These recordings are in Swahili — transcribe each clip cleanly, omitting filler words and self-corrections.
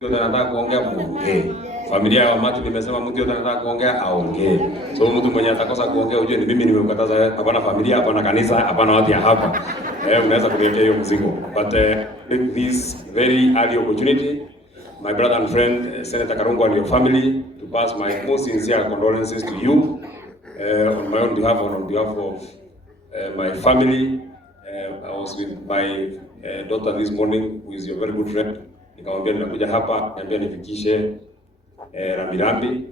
yote anataka kuongea muongee. Familia ya Mati nimesema mtu yote anataka kuongea aongee. So mtu mwenye atakosa kuongea ujue ni mimi nimemkataza, hapana familia, hapana kanisa, hapana watu ya hapa. Unaweza kuniwekea hiyo mzigo. But this very early opportunity, my brother and friend Senator Karungo and your family, to pass my most sincere condolences to you on my own behalf and on behalf of my family. I was with my daughter this morning, who is your very good friend. Nikamwambia ninakuja hapa, niambia nifikishe rambirambi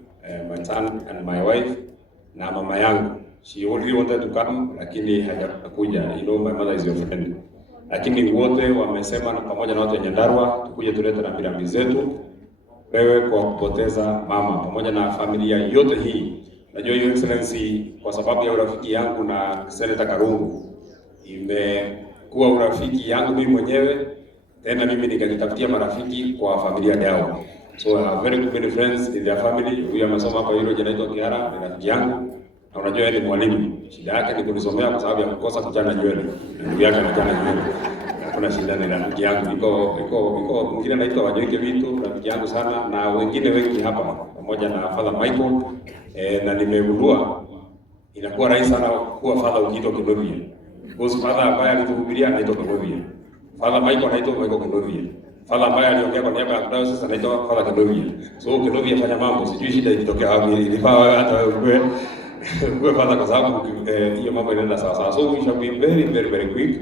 my son and my wife na mama yangu. She already wanted to come lakini hajakuja. You know my mother is your friend. Lakini wote wamesema na pamoja na watu wa Nyandarua tukuje tulete rambirambi zetu wewe kwa kupoteza mama pamoja na familia yote hii. Najua your excellency, kwa sababu ya urafiki yangu na Senator Karungo imekuwa urafiki yangu mimi mwenyewe, tena mimi nikajitafutia marafiki kwa familia yao. So I have very many friends in their family. Huyu amesoma hapa yule anaitwa Kiara, ni rafiki yangu. Na unajua yeye ni mwalimu. Shida yake ni kunisomea kwa sababu ya kukosa kuchana nywele. Ndugu yake anachana nywele. Hakuna shida, ni rafiki yangu. Iko mwingine anaitwa Wajoike Vitu, rafiki yangu sana, na wengine wengi hapa pamoja na Father Michael. Na nimegundua inakuwa rahisi sana kuwa father ukiitwa Kinovia. Because father ambaye alituhubiria anaitwa Kinovia. Father Michael anaitwa Michael Kinovia. Father ambaye aliongea kwa niaba ya kudao sasa anaitwa Father Kinovia. So Kinovia fanya mambo, sijui shida ilitokea wapi, ilifaa hata wewe father, kwa sababu hiyo mambo inaenda sawa sawa. So we shall be very quick.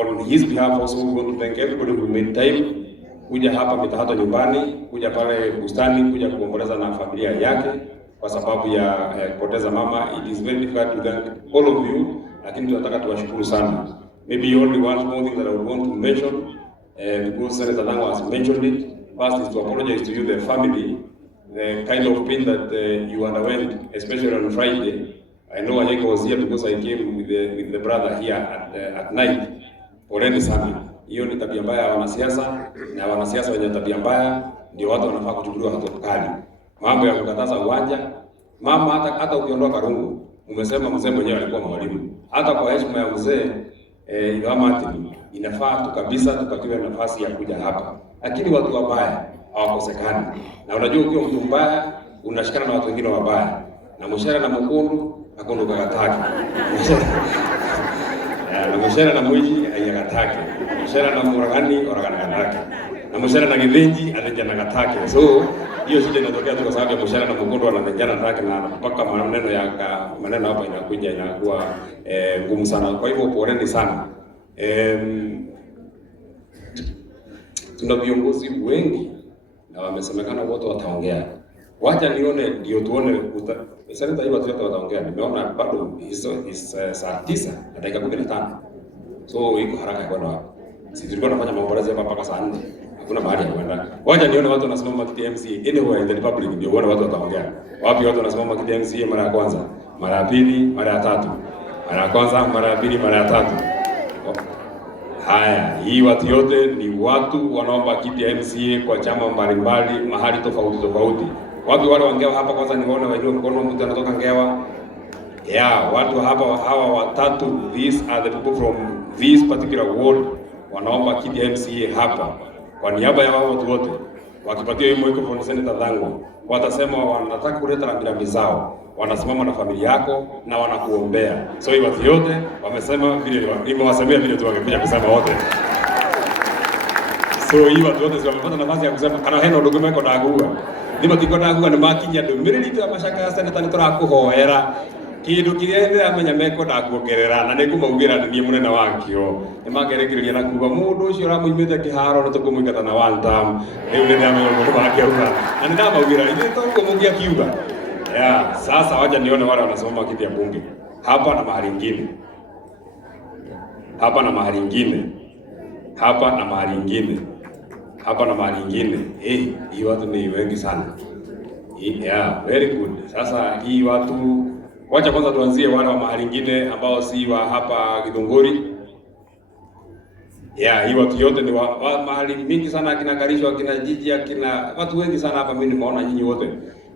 On his behalf also we want to thank everybody who made time kuja hapa Mitahato nyumbani, kuja pale bustani, kuja kuomboleza na familia yake kwa sababu ya kupoteza mama. It is very difficult to thank all of you, lakini tunataka tuwashukuru sana. Maybe only one small thing that I would want to mention, because Senator Dango has mentioned it. First is to apologize to you, the family, the kind of pain that you underwent, especially on Friday. I know Anyeka was here because I came with the brother here at night. Poleni sana. Hiyo ni tabia mbaya ya wanasiasa, na wanasiasa wenye tabia mbaya ndio watu wanafaa kuchukuliwa hatua kali. Mambo ya kukataza uwanja, mama, hata ukiondoa Karungo, umesema mzee mwenyewe alikuwa mwalimu. Hata kwa heshima ya mzee Martin, inafaa tu kabisa tupatiwe nafasi ya kuja hapa. Lakini watu wabaya hawakosekani. Na unajua ukiwa mtu mbaya unashikana na watu wengine wabaya. Na Mushera na Mukundu akondo kakataki. Na Mushera na Mwiji ayakataki. Mushera na Muragani oraganakataki. Na Mushera na Githinji anajanakataki. So hiyo shida inatokea tu kwa sababu ya Mushera na Mukundu wanajana nataki, na mpaka maneno hapa inakuja inakuwa ngumu sana. Kwa hivyo poleni sana. Tuna viongozi wengi na wamesemekana wote wataongea. Wacha nione ndio tuone Senator hiyo watu wataongea. Nimeona bado saa 9 na dakika 15. So iko haraka kwenda wapi? Sisi tulikuwa tunafanya maombolezo hapa mpaka saa 4. Hakuna mahali ya kwenda. Wacha nione watu wanasimama kiti MCA anywhere in the republic, ndio wale watu wataongea. Wapi watu wanasimama kiti MCA mara ya kwanza, mara ya pili, mara ya tatu. Mara ya kwanza, mara ya pili, mara ya tatu. Haya, hii watu yote ni watu wanaomba kiti ya MCA kwa chama mbalimbali mahali tofauti. Wapi wale wangewa hapa kwanza nione wainue mkono, mtu anatoka Ngewa. Yeah, watu hapa hawa watatu, these are the people from this particular ward wanaomba kiti ya MCA hapa. Kwa niaba ya watu wote, wakipatiwa hiyo microphone Senator Dango, watasema wanataka kuleta rambirambi zao. Wanasimama na familia yako na wanakuombea. So hiyo watu yote wamesema vile nimewasemea vile tu wangekuja kusema wote. So hiyo watu wote wamepata nafasi ya kusema kana heno ndugu meko ndagua. Nimo tiko ndagua ni makinya ndumiriri tu amashaka ya Senator niturakuhoera. Kindu kirethe amenya meko ndakuongerera na nikumaugira ni munene wakio. Nimagerekereria na kuga mundu ucio uramuimite kiharo na tukumuingata na one term. Riu ni ndamenya mundu wake uga. Na ndamaugira ni tukumugia kiuga. Yeah, sasa wacha nione wale wanasoma kiti ya bunge. Hapa na mahali ingine. Hapa na mahali ingine. Hapa na mahali ingine. Hapa na mahali ingine. Hii watu ni wengi sana. Yeah, very good. Sasa hii watu, wacha kwanza tuanzie wale wa mahali ingine ambao si wa hapa Githunguri. Yeah, hii watu yote ni wa mahali mingi sana, akina Karisho, akina Jiji, akina watu wengi sana hapa. Mimi nimeona nyinyi wote.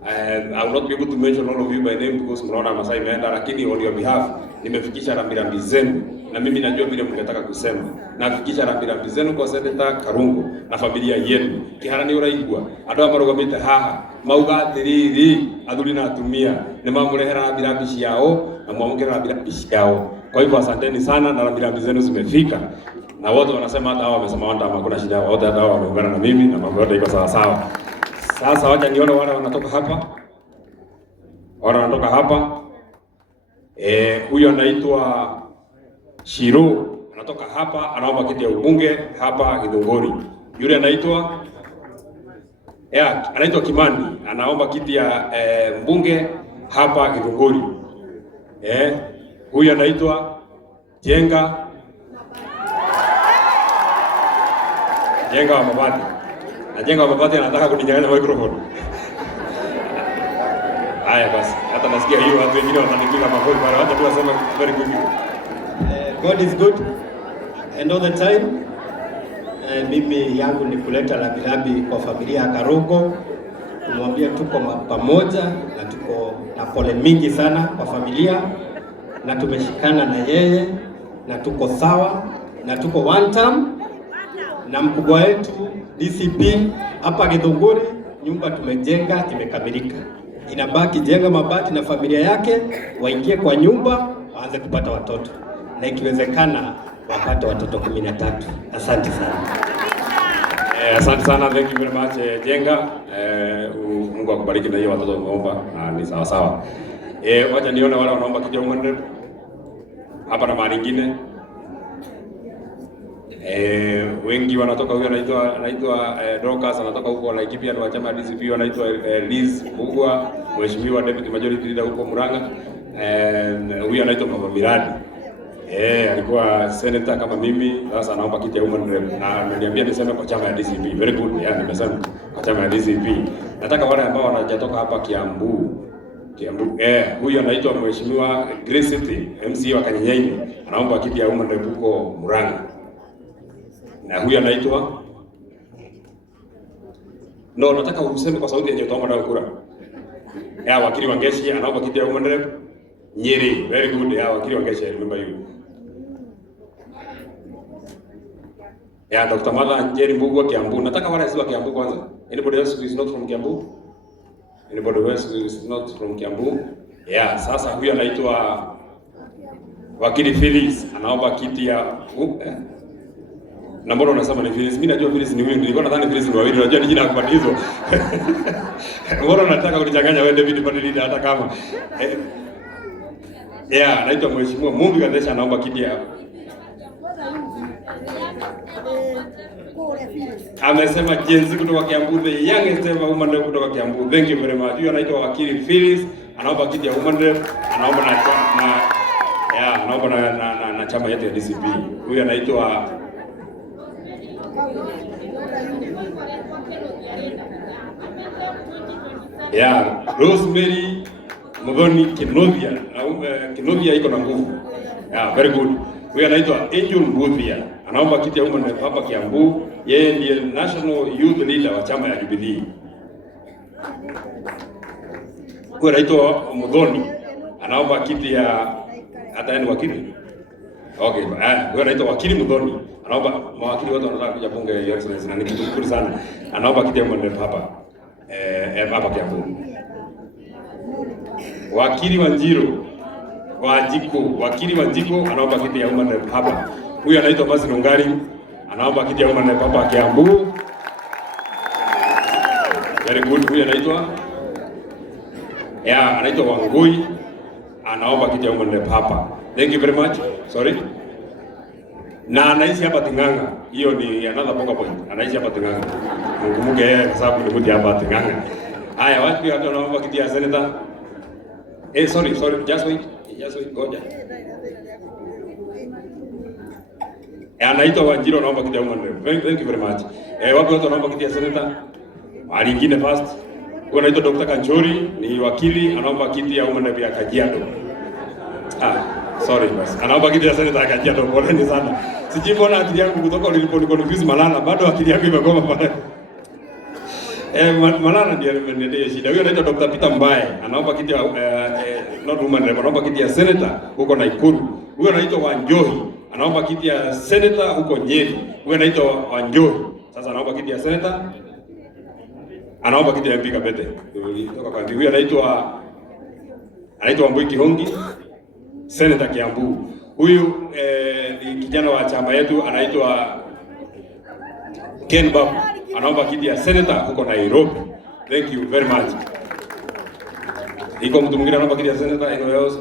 I will not be able to mention all of you by name because mnaona Masai imeenda, lakini on your behalf nimefikisha rambirambi zenu na mimi najua vile mngetaka kusema. Nafikisha rambirambi zenu kwa Senator Karungu na familia yenu. Kiharani uraigua andũ amarũgamĩte haha mauga atĩrĩrĩ athuri na atumia nĩ mamũrehera rambirambi ciao na mwamũkĩra rambirambi ciao. Kwa hivyo asanteni sana na rambirambi zenu zimefika. Na wote wanasema hata hao wamesema wanda hakuna shida, wote hata hao wameungana na mimi na mambo yote iko sawa sawa. Sasa wacha nione wale wanatoka hapa. Wale wanatoka hapa. Huyo anaitwa Shiro anatoka hapa, anaomba kiti ya ubunge hapa Githunguri. Yule anaitwa Kimani anaomba kiti ya mbunge hapa Githunguri. Huyo anaitwa Jenga wa Mabati. Na Jenga wa Mabati anataka kuninyang'anya microphone. Haya basi, hata nasikia hiyo watu wengine wananipiga makofi para hata tu wasema very good. God is good and all the time. Mimi yangu ni kuleta rambirambi kwa familia ya Karungu, kumwambia tuko pamoja na tuko na pole mingi sana kwa familia, na tumeshikana na yeye na tuko sawa na tuko one term, na mkubwa wetu DCP hapa Githunguri, nyumba tumejenga imekamilika. Inabaki Jenga Mabati na familia yake waingie kwa nyumba waanze kupata watoto, na ikiwezekana wapate watoto 13. Asante sana. Asante sana, thank you very much Jenga. Mungu akubariki na hiyo watoto umeomba na ni sawa sawa. Wacha nione wale wanaomba kiti ya umande hapa na mahali nyingine. Wengi wanatoka, huyo anaitwa Dorcas anatoka huko Laikipia, wa chama DCP, anaitwa Liz Mugwa, mheshimiwa deputy majority leader huko Murang'a. Huyo anaitwa Mama Miradi. Alikuwa senator kama mimi, sasa anaomba kiti ya woman rep na ameniambia niseme kwa chama ya DCP. Very good. Nimesema kwa chama ya DCP. Nataka wale ambao wanajatoka hapa Kiambu. Huyo anaitwa mheshimiwa Grace City, MC wa Kanyenyaini, anaomba kiti ya woman rep huko Murang'a. Na huyo anaitwa nataka useme kwa sauti yenye utaomba nayo kura. Wakili Wangeshi anaomba kiti ya woman rep Nyeri. Very good. Wakili Wangeshi, remember you. Dr. Mala Njeri Mbugua Kiambu. Nataka wale si wa Kiambu kwanza. Anybody else who is not from Kiambu? Anybody else who is not from Kiambu? Sasa huyo anaitwa wakili Phyllis anaomba kiti ya na mbona unasema ni Phyllis? Mimi najua Phyllis ni wewe. Nilikuwa nadhani Phyllis ni wawili. Unajua ni jina la kubadilizwa. Mbona unataka kunichanganya wewe David Padilida hata kama anaitwa mheshimiwa Mumbi Kadesha anaomba kiti ya amesema jenzi kutoka Kiambu, the youngest ever woman rep kutoka Kiambu. Thank you very much. Huyo anaitwa wakili Phyllis anaomba kiti ya woman rep, anaomba na chama yetu ya DCP. Huyo anaitwa Rosemary Muthoni Kinovia. Kinovia iko na nguvu. Very good. Huyo anaitwa Angel Mbuthia anaomba kiti ya woman rep hapa Kiambu. Yeye ndiye national youth leader wa chama ya Jubilee. Huyo anaitwa Muthoni anaomba kiti ya hata ni wakili. Okay, huyo anaitwa wakili Muthoni anaomba, mawakili wote wanataka kuja bunge ya excellence na ni kitu kizuri sana. Anaomba kiti ya woman rep hapa hapa Kiambu. Wakili Wanjiko anaomba kiti ya woman rep hapa. Huyu anaitwa Basi Lungari anaomba kiti ya woman rep hapa Kiambu. Very good. Huyu anaitwa Wangui anaomba kiti ya woman rep hapa. Thank you very much. Sorry. Na anaishi hapa Ting'ang'a. Hiyo ni another poker point. Anaishi hapa Ting'ang'a. Mkumbuke yeye kwa sababu ni mtu hapa Ting'ang'a. Haya, watu wanaomba kiti ya senator. Sorry, just wait, ngoja. Anaitwa Wanjiro anaomba kiti ya woman rep. Thank you very much. Wapi watu wanaomba kiti ya senator? Alingine first. Huyo anaitwa Dr. Kanchori, ni wakili anaomba kiti ya woman rep ya Kajiado. Sorry basi. Anaomba kiti ya senator ya Kajiado. Poleni sana. Sijui mbona akili yangu kutoka ulipo Malala, bado akili yangu imegoma pale. Malala ndiye shida. Huyo anaitwa Dr. Peter Mbae anaomba kiti ya not woman rep, anaomba kiti ya senator huko Nakuru. Huyo anaitwa Wanjohi anaomba kiti ya senator huko Nyeri. Huyo anaitwa Wanjohi. Sasa anaomba kiti ya senator. Anaomba kiti ya MP Kabete. Huyo anaitwa Wambui Kihongi, senator Kiambu. Huyu ni kijana wa chama yetu anaitwa Ken Babu. Anaomba kiti ya senator huko Nairobi. Thank you very much. Iko mtu mwingine anaomba kiti ya senator,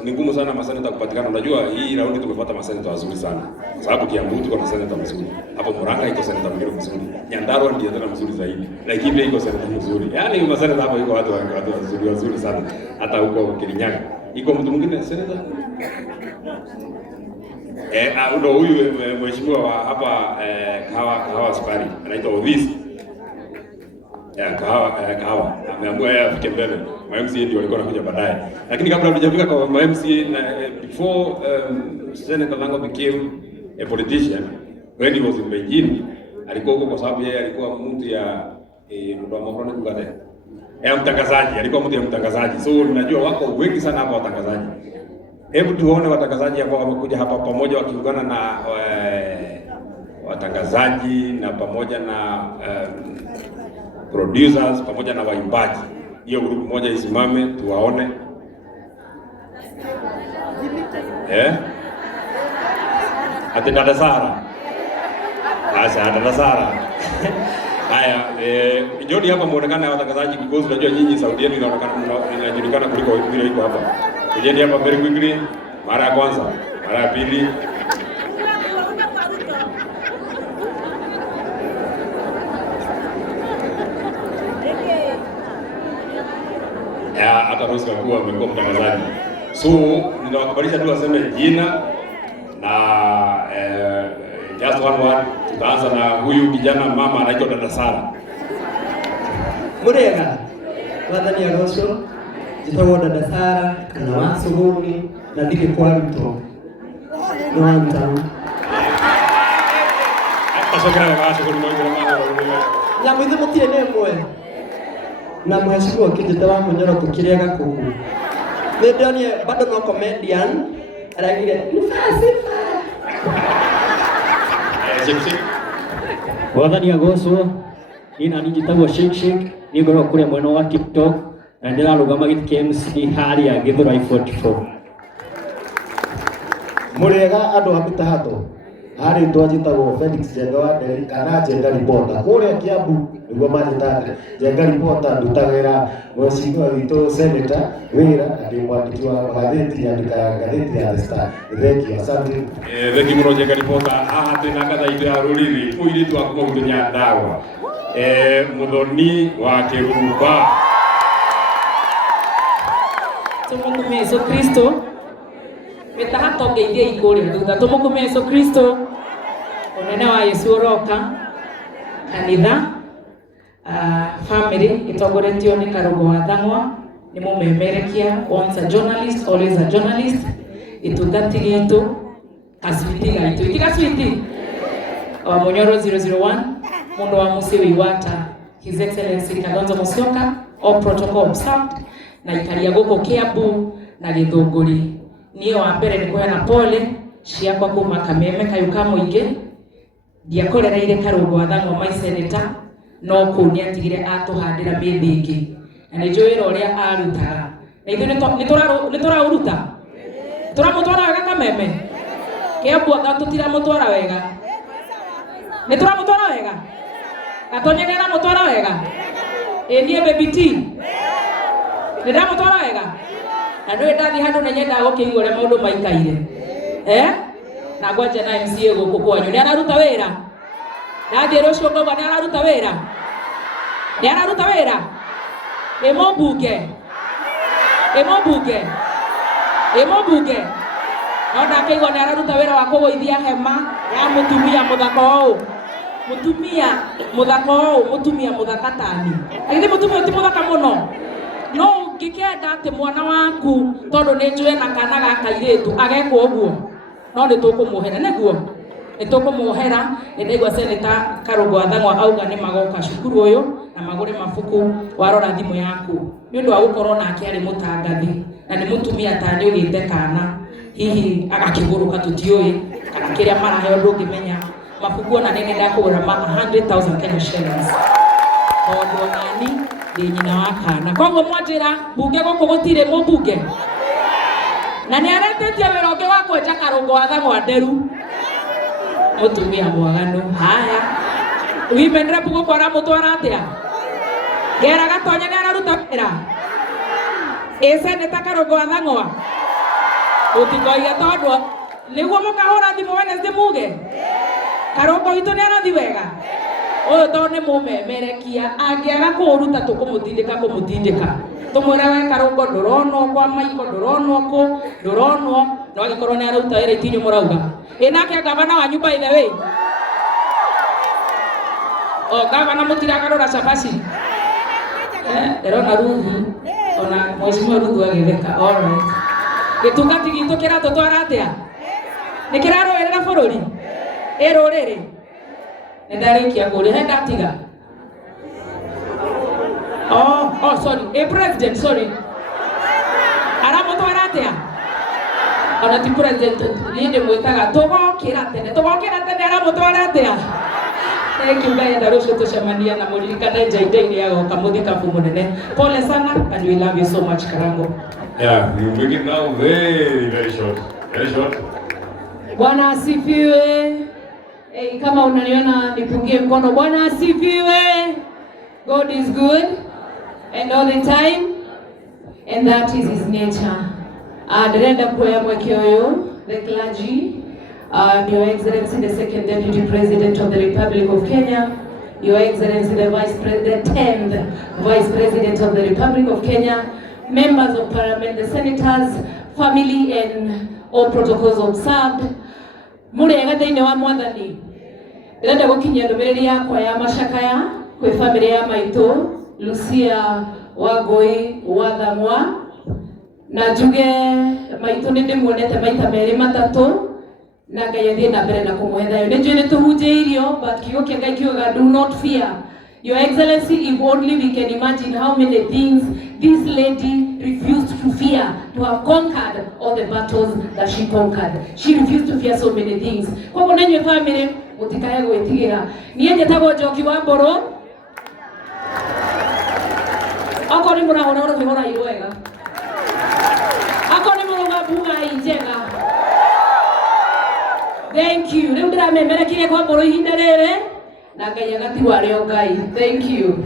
ni ngumu sana maseneta kupatikana. Unajua hii raundi tumepata maseneta wazuri sana. Sababu Kiambu tuko na senator mzuri. Hapo Murang'a iko senator mwingine mzuri. Nyandarua ndiye tena mzuri zaidi. Laikipia iko senator mzuri. Yaani maseneta hapo iko watu wazuri sana. Hata huko Kirinyaga. Iko mtu mwingine senator? Ndio huyu mheshimiwa wa hapa Kahawa Sukari. Anaitwa Odhis. Kahawa ameamua yeye afike mbele. MMCA ndio walikuwa wanakuja baadaye. Lakini kabla hatujafika kwa MMCA na before Senator Lango became a politician, when he was in Beijing, alikuwa huko kwa sababu yeye alikuwa mtu ya mtu wa mahono kugate. Mtangazaji, alikuwa mtu ya mtangazaji. So ninajua wako wengi sana hapa watangazaji. Hebu tuone watangazaji ambao wamekuja hapa pamoja wakiungana na watangazaji na pamoja na producers pamoja na waimbaji. Hiyo group moja isimame tuwaone. Ati dada Sara. Asa dada Sara. Haya, njoni hapa muonekane watangazaji because unajua nyinyi sauti yenu inajulikana kuliko vile iko hapa. Njoni hapa very quickly. Mara ya kwanza, mara ya pili. Hata Rose Kakua amekuwa mtangazaji. So ninawakubalisha tu waseme jina na just one word. Tutaanza na huyu kijana mama anaitwa dada Sara. Murega wathani agocwo jitagwo dada Sara kana Wasuguni na ndike kwa ruto no anta Asokera Wasuguni mwana na mwithe mutie nemwe na mheshimiwa kijita wa Munyoro tukiria gakuku ndio bado no comedian aragire nifasifa wathani agocwo ina njitagwo Shake ni ngoro kure mweno wa TikTok na ndirarugama giti KMC haria Githurai 44 Murega andu apita hato hari twajitagwo Felix Jenga wa Nderi kana Jenga Reporter kuria Kiambu niguo majitaga Jenga Reporter ndutagera mheshimiwa witũ senator wira ndi mwandiki wa gatheti yandikaga gatheti ya The Star. Thank you, asante. Thank you muno Jenga Reporter. Aha tena kadha itu ya ruriri kuiri tu akuma mutunya ndawa muthoni wa Kirumba. Tumukume Yesu Kristo metahatongeithia ikuri thutha tumukume Yesu Kristo unene wa Yesu roka kanitha family itongoretio ni Karugo wa Thang'wa ni mumemerekia once a journalist always a journalist itugati gitu aswiti gaitu itikaswiti wa Munyoro 001 mundu wa musi wiwata His Excellency Kalonzo Musyoka all protocol observed na ikaria guko Kiambu na Githunguri niyo wa mbere ni kuhena pole ciakwa kuma Kameme kayuka muingi ndiakorereire Karugo wa Thang'wa my senator no kunia atigire atuhandira mĩthĩngĩ na nĩ njũĩra ũrĩa arutaga na ithuĩ nĩ tũraũruta tũramũtwara wega Kameme Kiambu anga tũtiramũtwara wega nĩ tũramũtwara wega Gatonye nĩ aramũtwara wega niĩ baby T nĩ ndamũtwara wega na nĩ ndathi handũ na nyenda gũkĩigua ũrĩa maũndũ maikaire na gwanja na MCA gũkũ kwanyu nĩ araruta wĩra ndathie rũciũ ngoma nĩ araruta wĩra ĩmo mbunge no ndakĩigua nĩ araruta wĩra wa kũgũithia hema ya mũtumia mũthaka mũthaka tani agĩthĩ mũtumia ti mũthaka mũno no ngĩkenda atĩ mwana waku tondũ nĩ njũĩ na kana gaka irĩtu agekwo ũguo no nĩ tũkũmũhera nĩguo nĩ tũkũmũhera nĩ ndaigua Senator Karugo wa Thang'wa auga nĩ magoka cukuru ũyũ na magũre mabuku warora thimũ yaku nĩ ũndũ wa gũkorwo nake arĩ mũtangathi na nĩ mũtumia ta nĩ ũgĩte kana hihi agakĩgũrũka tũtiũĩ kana kiria maraheo ndungimenya mabuku ona nene ndakugura 100,000 Kenya shillings tondu nani ndi nyina wa kana koguo mwatira mbunge guku gutire mubunge na ni aretetie wira ungi wa kwenja Karungo wa Thang'wa Nderu mutumia mwaganu haya women rep guku aramutwara atia gera gatonya ni araruta wira seneta Karungo wa Thang'wa utikoiga tondu niguo mukahura thimu Wednesday muge Karungo witu ni arathi wega uyu tondu ni mumemerekia angiaga kuruta tukumutindika tumwira we Karungo nduronwo kwa maiko nduronwo no agikorwo ni aruta wira itinyu murauga nake gavana wa nyumba ile we gavana mutiragarura cabaci ndirona Ruthu ona mheshimiwa Ruthu agitheka alright gitungati gitu kiratutwara atia ni kiraroerera bururi ruriri ndarikia nguri he ndatiga sorry president sorry aramutwara atia ona ti president ni ndimwitaga tugokira tene aramutwara atia kiuga enda rucio tucemania na muririkane njaindaini agoka muthikabu munene pole sana and we love you so much Karango. Yeah, we make it now very short. Bwana asifiwe. Kama unaniona nipungie mkono. Bwana asifiwe. God is good and all the time and that is his nature. Ndirenda kuoya mweke uyu the clergy, Your Excellency the Second Deputy President of the Republic of Kenya, Your Excellency the 10th Vice President of the Republic of Kenya, members of Parliament, the senators, family and all protocols observed. Murega thiini wa mwathani. Ndĩrenda gũkinyia ndũmĩrĩri yakwa ya macakaya kwĩ family ya maitũ Lucia Wangui wa Thang'wa na njuge maitũ nĩ ndĩmuonete maita merĩ matatũ na Ngai athiĩ na mbere na kũmũhe thayũ. Nĩ njũĩ nĩ tũhunjĩirio but kiugo kĩa Ngai kiugaga do not fear. Your Excellency, if only we can imagine how many things this lady refused to fear, to have conquered all the battles that she conquered. She refused to fear so many things. Kwa kuna nywe family, mutikaye gwĩtigĩra. Niĩ njĩtagwo Njoki wa Mbũrũ. Ako ni mũrahona rũhĩhora irwega. Ako ni mũrauga mbuga njega. Thank you. Rĩu ndĩramemerekire kwa Mbũrũ ihinda rĩrĩ. Na Ngai agatigwo arĩ o Ngai. Thank you.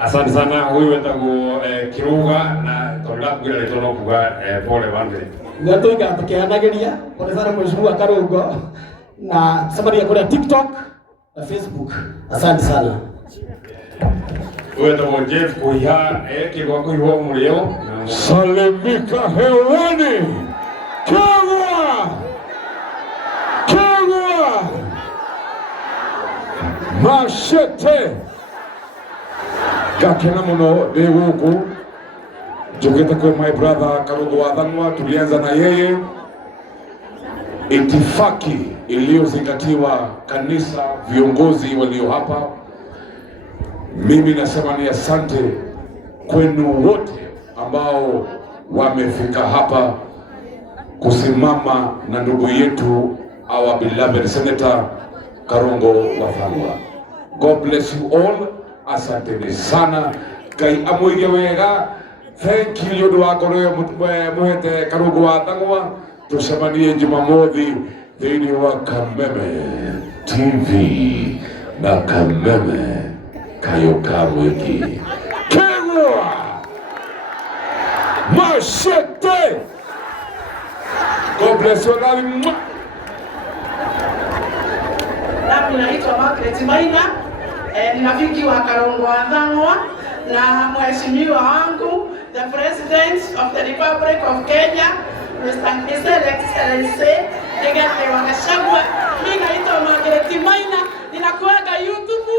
Asante sana. Huyu wetagwo Kiruga na tonda kugira rĩtwa no kuga pole bande. Ngatuika tukianageria pole sana mheshimiwa Karungo na sabaria kule TikTok na Facebook. Asante sana. Huyu wetagwo Jeff Kuiha kigwa kuihwo mũrĩo. Salimika hewani. Kegwa. Machete gakena muno ndi guku njugite kwa my brother Karungo wa Thang'wa. Tulianza na yeye itifaki iliyozingatiwa kanisa, viongozi walio hapa. Mimi nasema ni asante kwenu wote ambao wamefika hapa kusimama na ndugu yetu our beloved Senator Karungo wa Thang'wa. God bless you all. Asante sana. Ngai amwige wega. Thank you nĩ ũndũ wa ngoro mũhete Karungo wa Thang'wa. Tucemanie Jumamothi thĩinĩ wa Kameme TV na Kameme Kayoka Mwiki. Kegwa Machete. God bless you all. Nami naitwa Margaret Maina, ni rafiki wa Karungo wa Thang'wa na mheshimiwa wangu the President of the Republic of Kenya, Mr. Excellency Rigathi wa Gachagua. Mimi naitwa Margaret Maina, ninakuaga YouTube,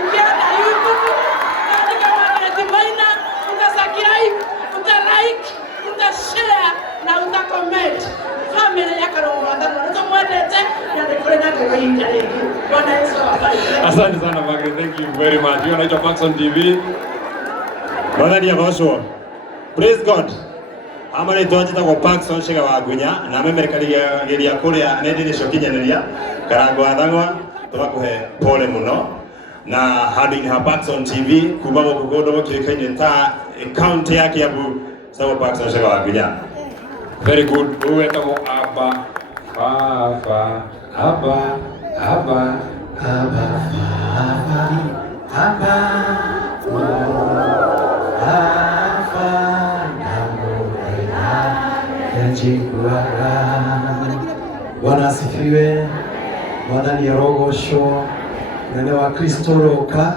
ukienda YouTube andika Margaret Maina, utasubscribe, utalike, utashare na utacomment. Family ya Karungo wa Thang'wa nitamwendete na nikwenda kwa internet. Bwana Yesu awabariki. Asante sana Margaret, thank you very much. You naitwa Maxon TV. Bwana ni Abashwa. Praise God. amare twajita go Paxson Shega wa Gunya na memerekaria geria kuria nende ni shokinyaneria Karango wa Thang'wa tubakuhe pole muno na handing ha Paxson TV kuma go godo kirikaine ta county ya Kiambu sawa Paxson Shega wa Gunya. Very good. Uwe kama aba fa aba Bwana asifiwe. Bwana ni rogosho nene wa Kristo roka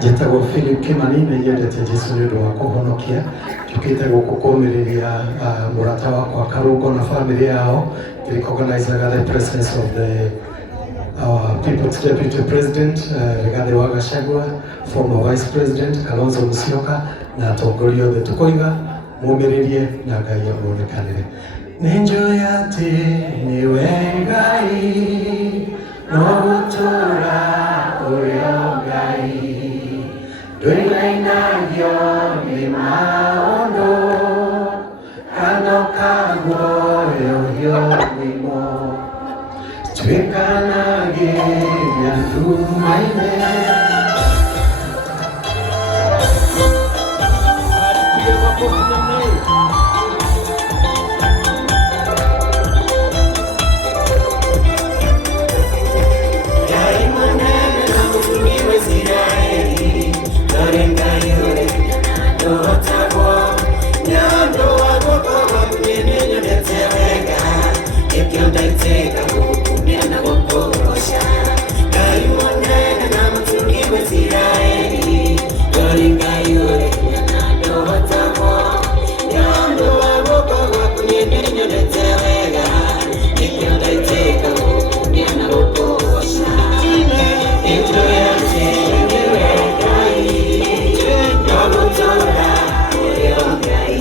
jetagwo Philip Kimani nĩnyendete Jesũ nĩ ũndũ wa kũhonokia tukĩte gũkũmĩrĩria mũrata wakwa Karungo na family yao recognizaga the presence of the People's Deputy President Rigathi wa Gachagua, former Vice President Kalonzo Musyoka na atongoria othe tukoiga mũmĩrĩrie na Ngai amuonekanĩre. Nĩnjũĩ atĩ nĩwe Ngai no gũtũũra ũrĩ o Ngai ndũinainagio nĩ maũndũ kana kaguoyo gĩothimo tuĩkanagĩria nduma-inĩ. Okay.